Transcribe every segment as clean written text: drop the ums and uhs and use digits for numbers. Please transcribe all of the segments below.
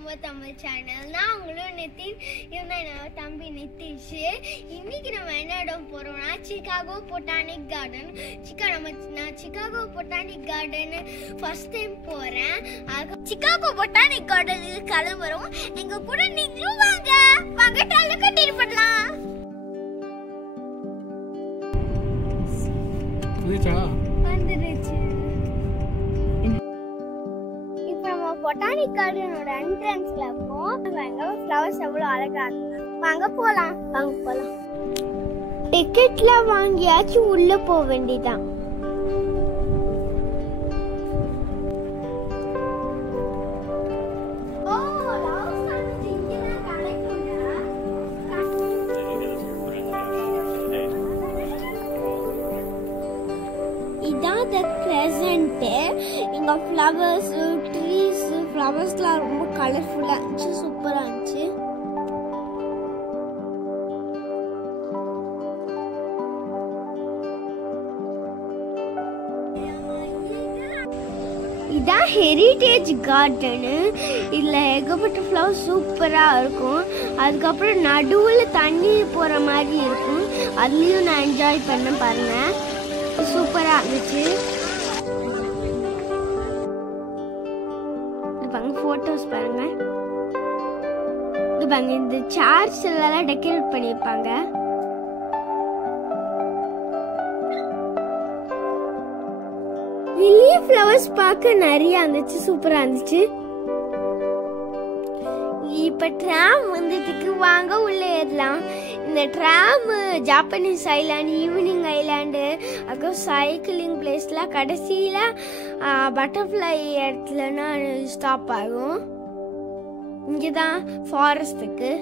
நம்ம தமிழ் சேனல். நான் உங்களும் நிதின், இவன் என்னோட தம்பி நிதிஷ். இன்னைக்கு நம்ம என்ன இடம் போறோம்னா சிகாகோ பொட்டானிக் கார்டன். நான் Chicago botanic garden first time போறேன். சிகாகோ பொட்டானிக் கார்டனுக்கு கிளம்புறோம். எங்க கூட நீங்களும் வாங்க. வாங்க ட்ரெயின்ல கட்டிட்டு போடலாம். வந்துருச்சு. பொட்டானிக் கார்டனோட என்ட்ரன்ஸ்ல இருக்கோம். ஃப்ளவர்ஸ் எவ்வளவு அழகா இருக்கு. வாங்க போலாம். டிக்கெட்ல வாங்கியாச்சு உள்ள போக வேண்டியதான். இதான் தி கிரசன்ட். இங்க ஃப்ளவர்ஸ், ட்ரீஸ், ஃப்ளவர்ஸ்லாம் ரொம்ப கலர்ஃபுல்லா இருந்துச்சு, சூப்பரா இருந்துச்சு. இதான் ஹெரிட்டேஜ் கார்டனு. இதுல ஏகப்பட்ட ஃப்ளவர் சூப்பரா இருக்கும். அதுக்கப்புறம் நடுவில் தண்ணி போற மாதிரி இருக்கும். அதுலயும் நான் என்ஜாய் பண்ண பாருங்க, சூப்பரா இருந்துச்சு. போட்டோஸ் பாருங்க. இந்த சேர்ஸ் எல்லாம் டெக்கரேட் பண்ணிருப்பாங்க. லில்லி ஃப்ளவர்ஸ் பார்க்க நிறைய இருந்துச்சு, சூப்பரா இருந்துச்சு. இப்ப ட்ராம் வந்துட்டு வாங்க உள்ள ஏறலாம். இந்த tram Japanese island, evening island, அப்புறம் சைக்கிளிங் பிளேஸ்ல கடைசியில பட்டர்ஃப்ளை இடத்துலனா ஸ்டாப் ஆகும். இங்கதான் ஃபாரஸ்டுக்கு.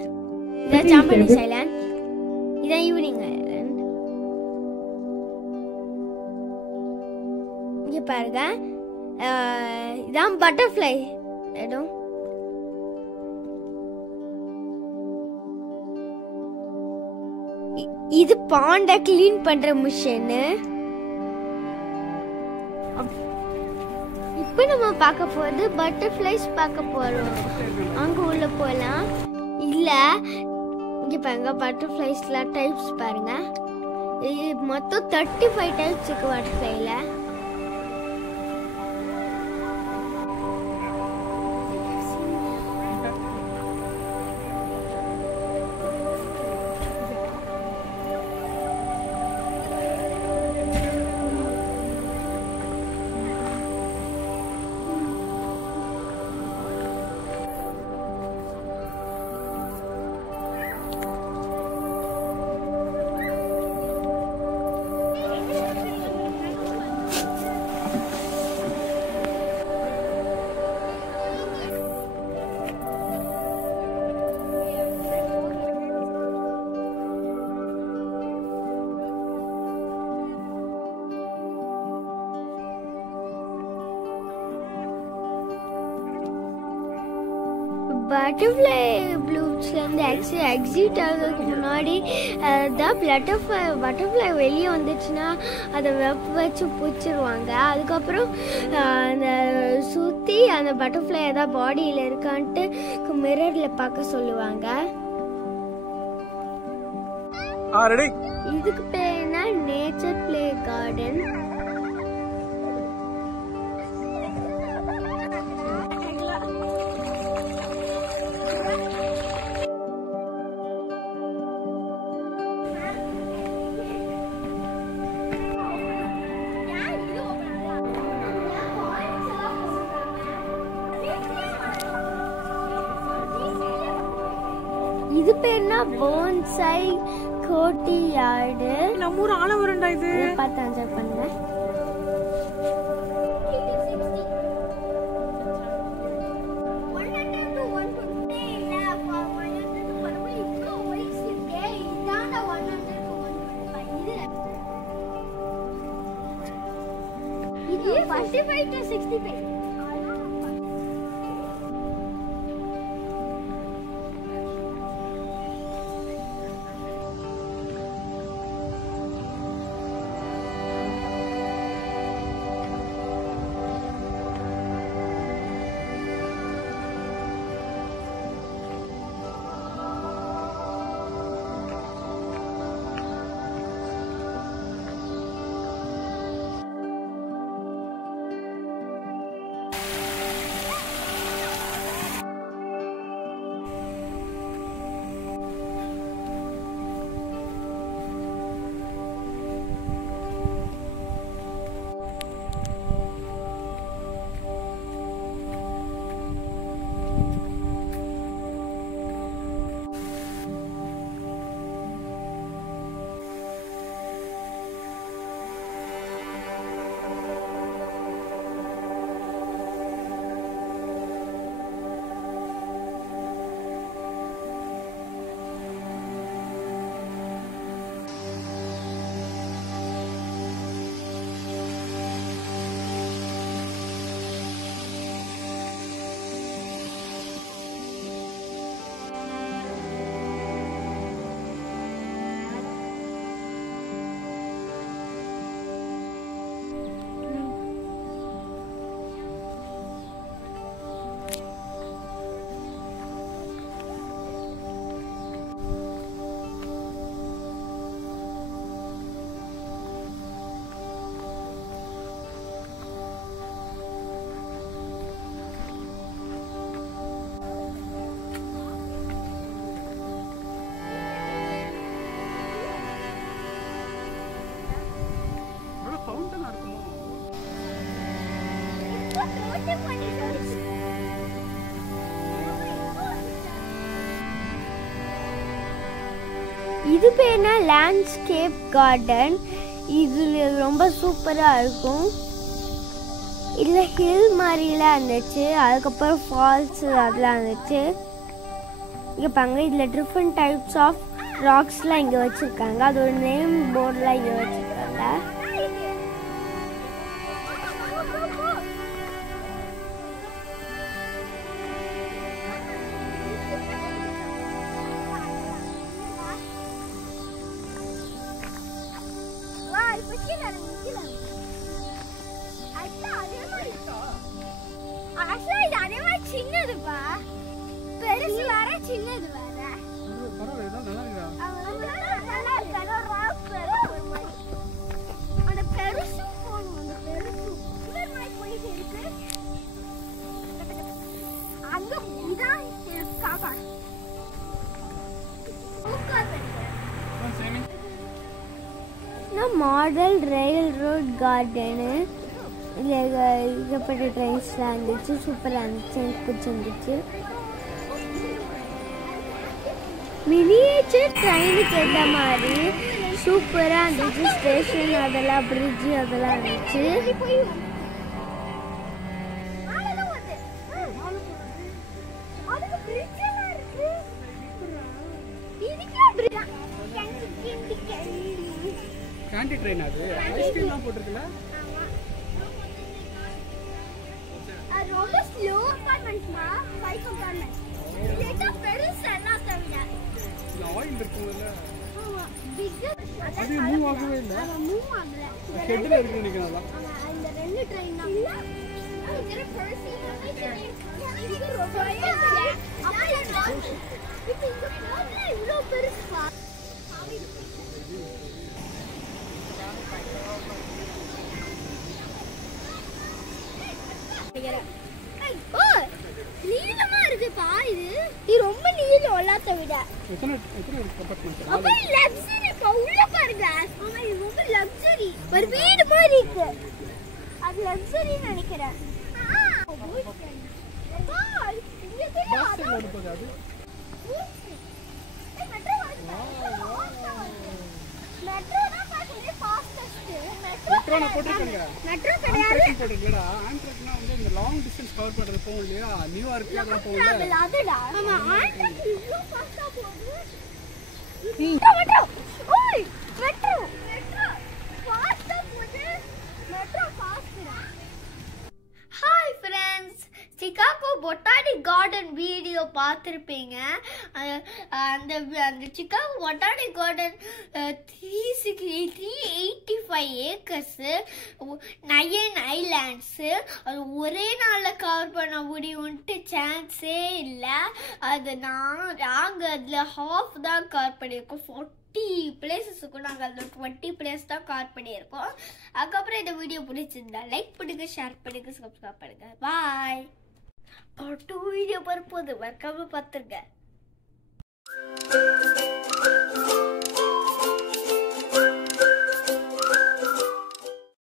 இதான் ஜாப்பனீஸ் ஐலாண்ட், இதான் ஈவினிங் ஐலாண்ட். இங்க பாருங்க, இதான் பட்டர்ஃப்ளை இடம். இது பாண்ட கிளீன் பண்ற மிஷின். இப்ப நம்ம பார்க்க போறது பட்டர்ஃப்ளைஸ் பார்க்க போறோம். அங்க உள்ள போலாம். இல்ல இங்க பாருங்க, பட்டர்ஃப்ளைஸ்ல டைப்ஸ் பாருங்க. மொத்தம் 35 டைப்ஸ் இருக்கு பட்டர்ஃப்ளைல. பட்டர்ஃப்ளை ப்ளூம்ஸ்ல இருந்து எக்ஸிட் ஆகிறதுக்கு முன்னாடி பட்டர்ஃப்ளை வெளியே வந்துச்சுன்னா அதை வச்சு பிடிச்சிருவாங்க. அதுக்கப்புறம் அந்த சுற்றி அந்த பட்டர்ஃப்ளை ஏதாவது பாடியில் இருக்கான்ட்டு மிரர்ல பார்க்க சொல்லுவாங்க. இதுக்கு பேருனா நேச்சர் பிளே கார்டன். இது பேர்னா போன்சை கோட்டியார்டு. நம்ம ஊர் ஆலவரண்டா. இது பார்த்து என்ஜாய் பண்ணுங்க. இது 45 to 65. இது பேர்னா லேண்ட்ஸ்கேப் கார்டன். இது ரொம்ப சூப்பரா இருக்கும். இதுல ஹில் மாதிரிலாம் இருந்துச்சு, அதுக்கப்புறம் ஃபால்ஸ் அதெல்லாம் இருந்துச்சு. இங்க பாருங்க, இதுல டிஃப்ரெண்ட் டைப்ஸ் ஆஃப் ராக்ஸ்லாம் இங்க வச்சிருக்காங்க. அதோட நேம் போர்ட்லாம் இங்க வச்சிருக்காங்க. சின்னதுப்பா, பெருசு வேற சின்னது வேற. பரவாயில்லை, நல்லா இருக்கா? அந்த பெருசும் போகணும், அந்த பெருசும் இவர் மாதிரி போயிட்டு இருக்கு. அங்க இதான் காக்கா மாடல் ரயில் ரோட் கார்டனு. ஏகப்பட்ட ட்ரெயின்ஸ்லாம் இருந்துச்சு, சூப்பராக இருந்துச்சு, எனக்கு பிடிச்சிருந்துச்சு. மினியேச்சர் ட்ரெயினுக்கு ஏற்ற மாதிரி சூப்பராக இருந்துச்சு. ஸ்டேஷன் அதெல்லாம், பிரிட்ஜு அதெல்லாம் இருந்துச்சு. கேண்டி ட்ரெயின் அது ஐஸ்கிரீம்லாம் போட்டுருக்குல்ல. ரொம்ப ஸ்லோ கம்பார்ட்மெண்ட்மா, 5 கம்பார்ட்மெண்ட். இது பெருசு எல்லாம் தவிர இந்த ஆயில் இருக்குல்ல, ஆமா பிக். அது மூவ் ஆகவே இல்ல. அது மூவ் ஆகல, ஹெட்ல இருக்கு நிக்குறதா. ஆமா, இந்த ரெண்டு ட்ரெயின் தான். இது பெருசு இது ரொம்ப பெருசு. அப்ப இப்போ இந்த போட்ல இவ்ளோ பெருசா. நீளமா இருக்குப்பா, இது ரொம்ப நீளம் எல்லாத்த விட. எத்தனை கம்பார்ட்மெண்ட்? அப்ப லக்ஸரி பா, உள்ள பாருங்க. ஆமா, இது ரொம்ப லக்ஸரி, ஒரு வீடு மாதிரி இருக்கு. அது லக்ஸரி நினைக்கிறேன். பஸ் எடுப்பது அது. மெட்ரோ தான் பாத்தீங்க ஃபாஸ்டஸ்ட். மெட்ரோல போட்டுருக்காங்க. மெட்ரோ கிடையாது, போட்டுருக்கலடா. ஆம்ட்ராக்னா வந்து இந்த லாங் டிஸ்டன்ஸ் கவர் பண்றது போகும் இல்லையா, நியூயார்க் அதெல்லாம் போகும்ல. அதுடா. ஆமா, ஆம்ட்ராக் இவ்ளோ ஃபாஸ்டா போகுது. மெட்ரோ, ஓய் மெட்ரோ ஃபாஸ்டா போகுது. மெட்ரோ ஃபாஸ்டா. Hi friends, Chicago botanic garden video பார்த்துருப்பீங்க. அந்த Chicago botanic garden 385 acres, 9 islands. அது ஒரே நாளில் கவர் பண்ண முடியும்ன்ட்டு சான்ஸே இல்லை. அது நாங்கள் அதில் ஹாஃப் தான் கவர் பண்ணியிருக்கோம். 40 பிளேசஸுக்கும் நாங்கள் அதில் 20 பிளேஸ் தான் கவர் பண்ணியிருக்கோம். அதுக்கப்புறம் இந்த வீடியோ பிடிச்சிருந்தா லைக் பண்ணுங்க, ஷேர் பண்ணுங்க, சப்ஸ்கிரைப் பண்ணுங்க. பாய். பார்ட் 2 வீடியோ வரப்போது, மறக்காம பார்த்துருங்க.